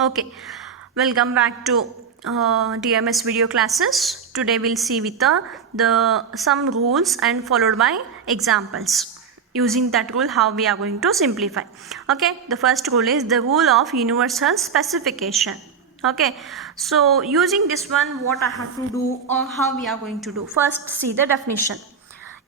Okay, welcome back to DMS video classes. Today we'll see with some rules and followed by examples. Using that rule, how we are going to simplify. Okay, the first rule is the rule of universal specification. Okay, so using this one, what I have to do or how we are going to do. First, see the definition.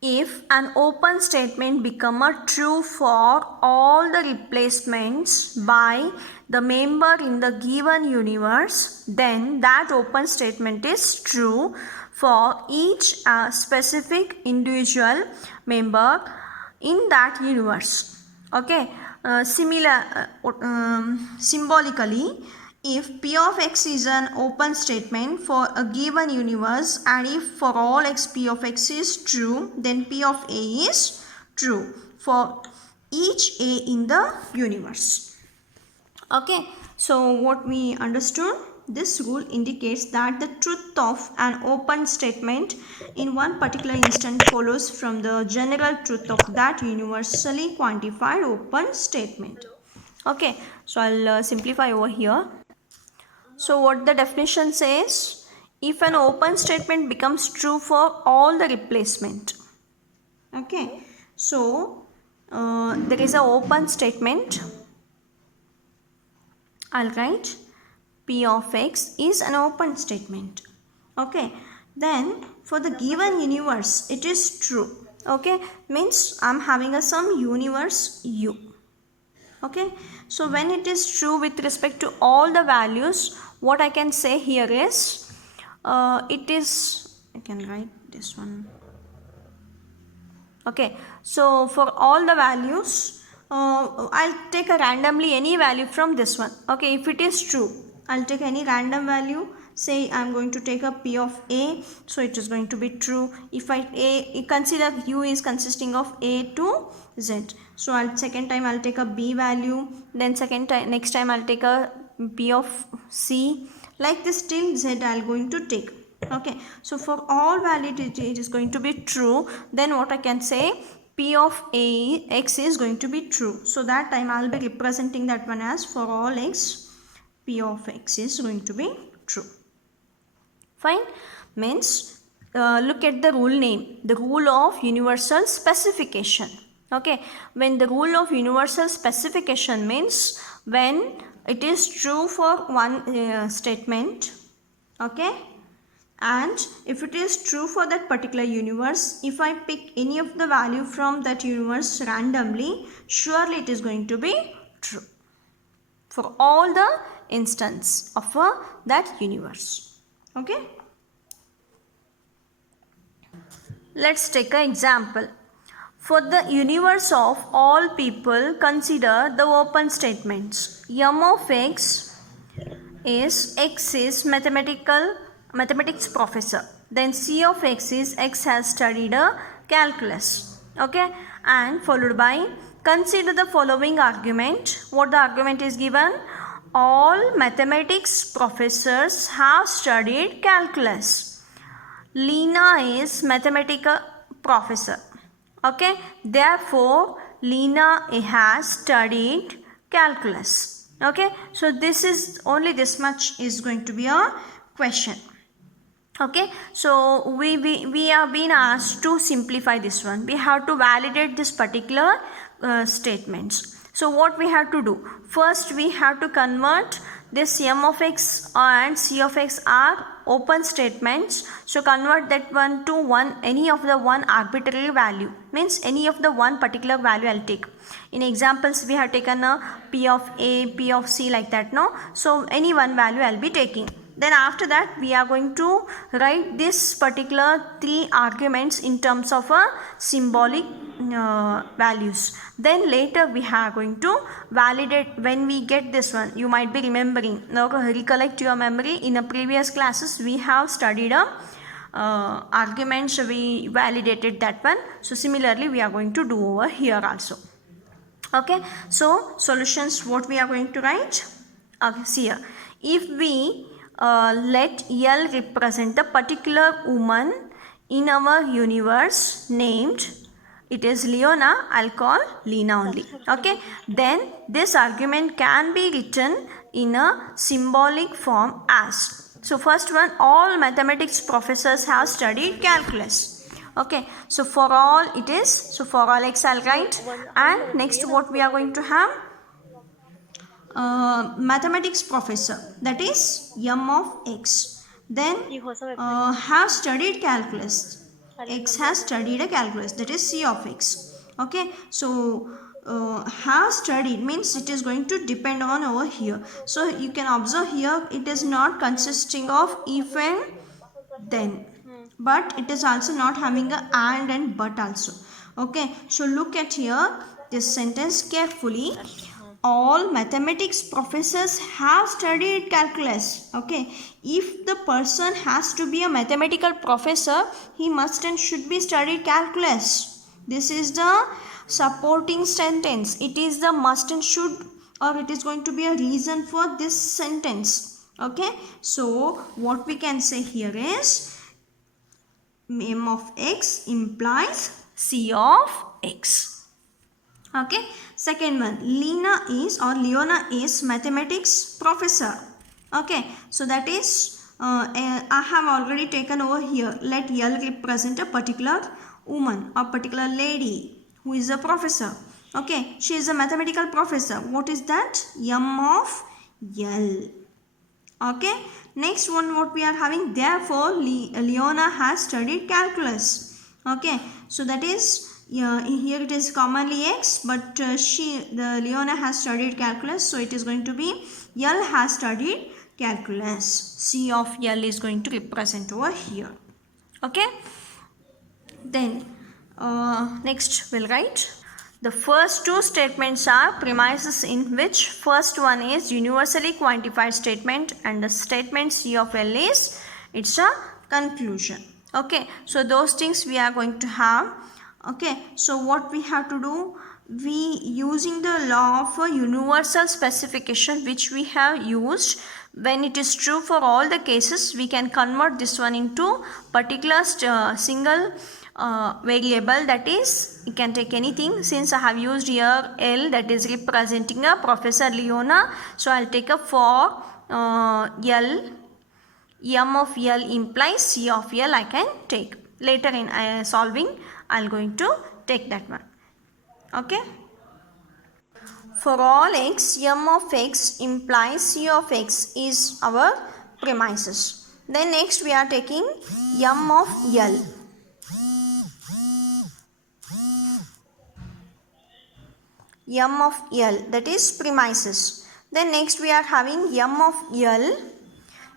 If an open statement become a true for all the replacements by the member in the given universe, then that open statement is true for each specific individual member in that universe. Okay, symbolically, if P of x is an open statement for a given universe and if for all x P of x is true, then P of A is true for each A in the universe. Okay, so what we understood, this rule indicates that the truth of an open statement in one particular instance follows from the general truth of that universally quantified open statement. Okay, so I'll simplify over here. So what the definition says, if an open statement becomes true for all the replacement. Okay, so there is an open statement. I'll write P of x is an open statement. Okay, then for the given universe it is true. Okay, means I'm having some universe U. Okay, so when it is true with respect to all the values, what I can say here is it is, I can write this one. Okay, so for all the values I'll take a randomly any value from this one. Okay, if it is true, I'll take any random value. Say I'm going to take a P of A, so it is going to be true. If consider U is consisting of A to Z, so second time I'll take a B value, then next time I'll take a P of C, like this till Z I'll going to take. Okay, so for all validity it is going to be true. Then what I can say, P of A x is going to be true. So that time I'll be representing that one as for all x, P of x is going to be true. Fine, means look at the rule name, the rule of universal specification. Okay, when the rule of universal specification means when it is true for one statement. Okay, and if it is true for that particular universe, if I pick any of the value from that universe randomly, surely it is going to be true for all the instance of that universe. Okay, let's take an example. For the universe of all people, consider the open statements. M of x is mathematics professor. Then C of x is x has studied a calculus. Okay, and followed by consider the following argument. What the argument is given? All mathematics professors have studied calculus. Lena is mathematical professor. Okay, therefore Lena has studied calculus. Okay, so this is only this much is going to be a question. Okay, so we are being asked to simplify this one. We have to validate this particular statements. So what we have to do? First we have to convert this M of x and C of x are open statements. So convert that one to any of the one arbitrary value. Means any of the one particular value I'll take. In examples we have taken a P of A, P of C like that, no? So any one value I'll be taking. Then after that we are going to write this particular three arguments in terms of a symbolic values. Then later we are going to validate when we get this one. You might be remembering, now recollect your memory, in a previous classes we have studied arguments, we validated that one. So similarly we are going to do over here also. Okay, so solutions, what we are going to write? See here, if we let L represent the particular woman in our universe named, it is Leona, I'll call Lena only. Okay, then this argument can be written in a symbolic form as. So first one, all mathematics professors have studied calculus. Okay, so for all it is, so for all x I'll write, and next what we are going to have, mathematics professor, that is m of x. Then have studied calculus, x has studied a calculus, that is c of x. Okay, so have studied means it is going to depend on over here. So you can observe here it is not consisting of if and then, but it is also not having a and but also. Okay, so look at here this sentence carefully. All mathematics professors have studied calculus. Okay, if the person has to be a mathematical professor, he must and should be studied calculus. This is the supporting sentence. It is the must and should, or it is going to be a reason for this sentence. Okay, so what we can say here is m of x implies c of x. Okay, second one, Leona is mathematics professor. Okay, so that is I have already taken over here. Let L represent a particular woman or particular lady who is a professor. Okay, she is a mathematical professor. What is that? M of L. Okay, next one what we are having, therefore Leona has studied calculus. Okay, so that is here it is commonly x, but Leona has studied calculus, so it is going to be L has studied calculus. C of L is going to represent over here. Okay, then next we'll write, the first two statements are premises in which first one is universally quantified statement and the statement C of L is it's a conclusion. Okay, so those things we are going to have. Okay, so what we have to do, we using the law of a universal specification which we have used when it is true for all the cases, we can convert this one into particular single variable, that is you can take anything. Since I have used here L, that is representing a Professor Leona, so I'll take a for L, M of L implies C of L I can take. Later in solving I'll going to take that one. Okay, for all x, M of x implies C of x is our premises. Then next we are taking M of L. M of L, that is premises. Then next we are having M of L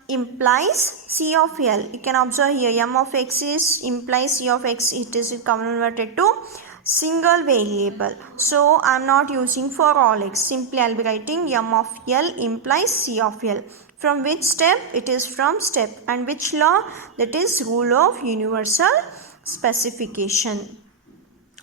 implies C of L. You can observe here M of x is implies C of x, it is converted to single variable. So I am not using for all x, simply I will be writing M of L implies C of L. From which step? It is from step, and which law? That is rule of universal specification.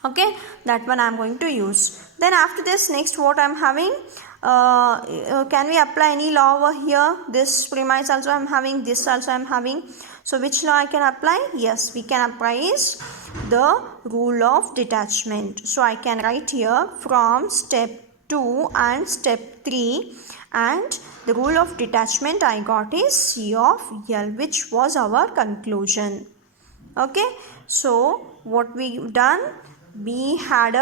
Okay, that one I am going to use. Then after this, next what I am having, can we apply any law over here? This premise also I am having, this also I am having. So which law I can apply? Yes, we can apply is the rule of detachment. So I can write here from step 2 and step 3, and the rule of detachment I got is C of L, which was our conclusion. Okay, so what we done, we had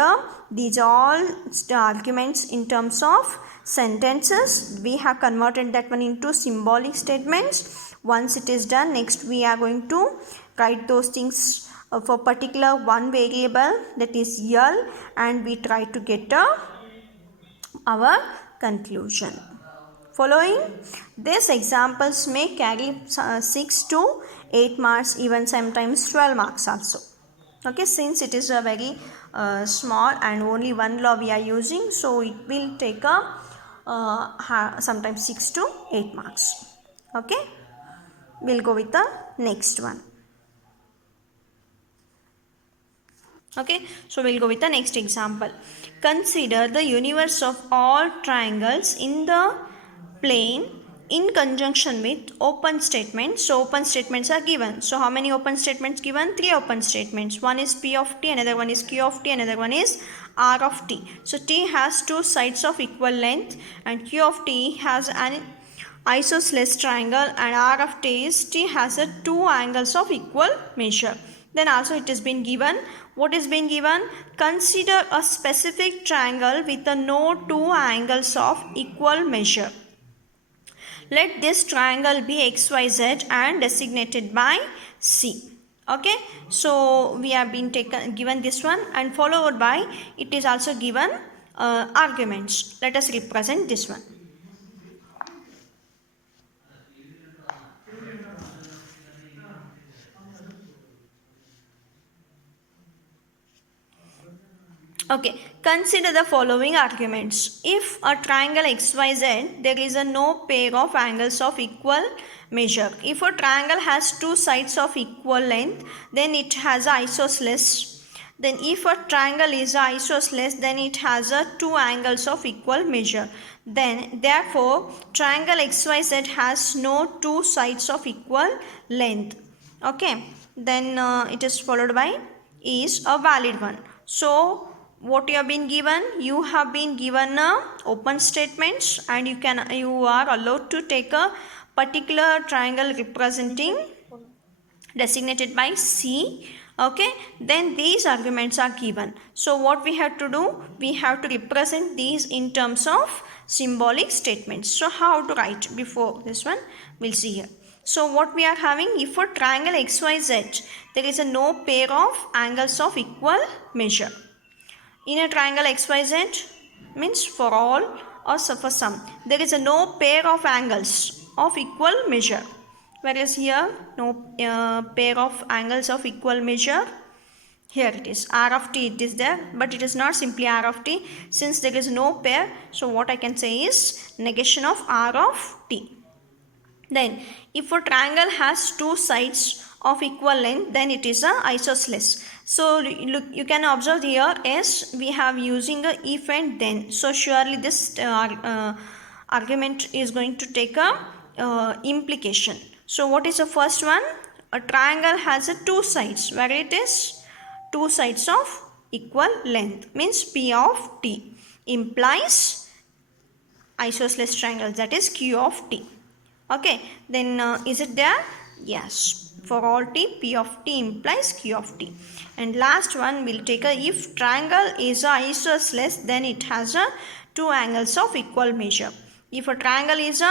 these all arguments in terms of sentences. We have converted that one into symbolic statements. Once it is done, next we are going to write those things for particular one variable, that is L, and we try to get our conclusion. Following these examples may carry 6 to 8 marks, even sometimes 12 marks also. Okay, since it is a very small and only one law we are using, so it will take sometimes 6 to 8 marks. Okay, we'll go with the next one. Okay, so we'll go with the next example. Consider the universe of all triangles in the plane in conjunction with open statements. So open statements are given. So how many open statements given? 3 open statements. One is P of t, another one is Q of t, another one is R of t. So t has two sides of equal length and Q of t has an isosceles triangle, and R of t is t has a two angles of equal measure. Then also it has been given. What is being given? Consider a specific triangle with no two angles of equal measure. Let this triangle be XYZ and designated by C. Okay, so we have been given this one, and followed by it is also given arguments. Let us represent this one. Okay, consider the following arguments. If a triangle XYZ, there is no pair of angles of equal measure. If a triangle has two sides of equal length, then it has isosceles. Then if a triangle is isosceles, then it has two angles of equal measure. Then therefore, triangle XYZ has no two sides of equal length. Okay, then it is followed by is a valid one. So what you have been given? You have been given open statements, and you are allowed to take a particular triangle representing designated by C. Okay, then these arguments are given. So what we have to do? We have to represent these in terms of symbolic statements. So how to write before this one? We'll see here. So what we are having, if for triangle XYZ, there is no pair of angles of equal measure. In a triangle XYZ, means for all or for some, there is no pair of angles of equal measure. Whereas here, no pair of angles of equal measure. Here it is, R of t it is there, but it is not simply R of t, since there is no pair. So what I can say is negation of R of t. Then if a triangle has two sides of equal length, then it is a isosceles. So look, you can observe here as we have using a if and then. So surely this argument is going to take a implication. So what is the first one? A triangle has two sides, where it is two sides of equal length, means P of t implies isosceles triangle, that is Q of t. Okay, then is it there? Yes, for all t, P of t implies Q of t. And last one, we'll take a if triangle is isosceles, then it has two angles of equal measure. If a triangle is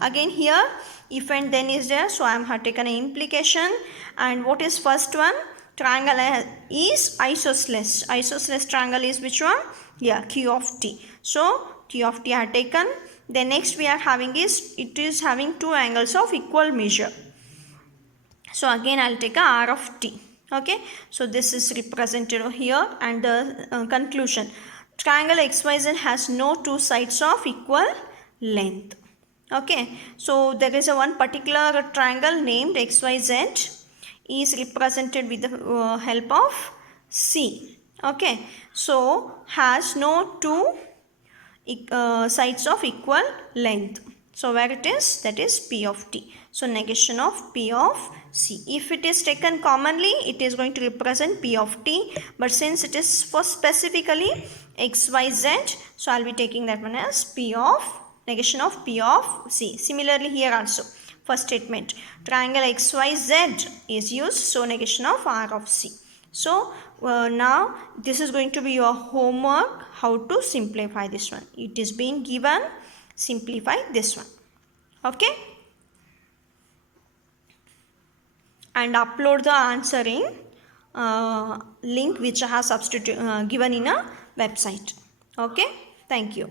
again here, if and then is there, so I am taken an implication. And what is first one? Triangle is isosceles. Isosceles triangle is which one? Yeah, Q of t. So Q of t are taken. Then next we are having is, it is having two angles of equal measure. So again I will take a R of t. Okay, so this is represented here, and the conclusion. Triangle XYZ has no two sides of equal length. Okay, so there is a one particular triangle named XYZ is represented with the help of C. Okay, so has no two sides of equal length. So where it is, that is P of t. So negation of P of C. If it is taken commonly, it is going to represent P of t, but since it is for specifically XYZ, so I will be taking that one as P of negation of P of C. Similarly here also, first statement, triangle XYZ is used, so negation of R of C. So now this is going to be your homework, how to simplify this one. It is being given, simplify this one. Okay, and upload the answering link which I have given in a website. Okay, thank you.